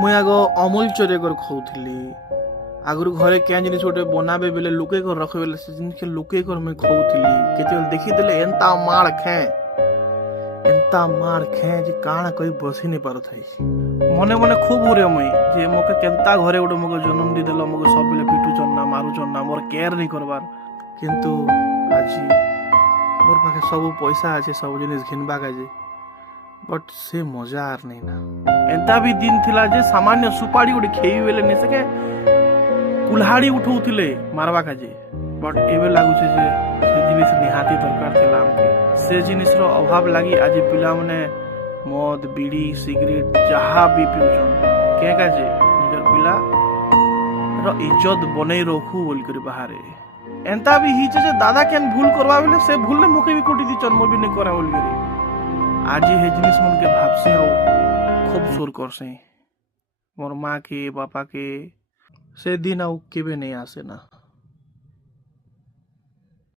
मुई आग अमूल चोरे कर खाऊली आगु घरे क्या जिनिस गोटे बनाबे बेले लुके कर रखे बेले से जिनिस के लुके कर मैं खाऊली केते देखी देले एंता मार खे जे काना कई बसी नहीं पारो थाई मने मने खूब उरे मुई जे मोके केंता घरे गोटे मोके जन्म दी देलो मोके सब बेले पिटू ना मारू ना मोर केयर नहीं करबार किंतु आज मोर पाखे सब पैसा আছে सब जिनिस घिनबा काजे बट से मजा आर नहीं ना एंता भी दिन थिला जे सामान्य सुपारी गोटे खेई बेले नहीं सके कुल्हाड़ी उठौथिले मारबा काजे बट एबे लागुছে जे से जिनिस निहाती दरकार थिला हमके से जिनिस रो अभाव लागी आज पिला माने मद बीड़ी सिगरेट जहा भी पिउछन के काजे निजर पिला रो इज्जत बनै रखू बोल कर बाहरे एंता भी हिचे जे दादा केन भूल करवा बेले से भूल ने मुके भी कोटी दी जन्म भी नहीं करा बोल करी आज हे जिनिस मन के भाबसे हो खूब सुर करसे मोर माँ के पापा के से दिन आउ केबे नहीं आसे ना।